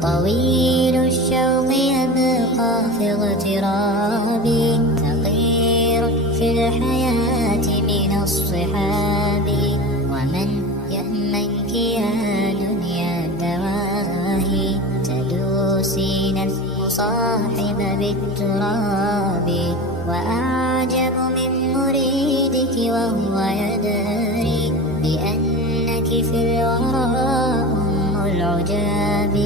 طويل الشوق يبقى في اغترابي، فقير في الحياة من الصحاب. ومن يأمنك يا دنيا الدواهي، تدوسين المصاحب بالتراب. وأعجب من مريدك وهو يدري بأنك في الورى أم العجاب.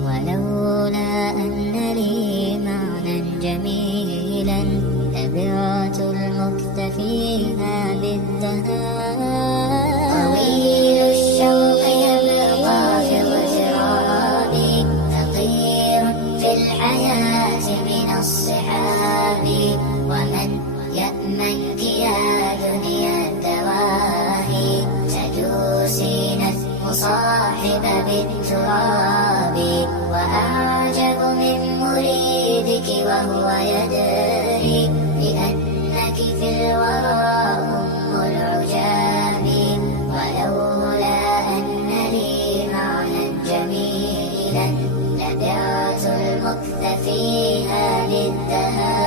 ولولا أن لي معنى جميلا، لبعت المكتفيها بالذهاب. طويل الشوق يبقى في اغترابي، فقير في الحياة من الصحاب. ومن يأمنك يا دنيا الدواهي، تدوسين المصاحب بالتراب. وأعجب من مريدك وهو يدري بأنك في الورى أم العجاب. ولولا أن لي معنى جميلا، لبعت المكتفيها بالذهاب.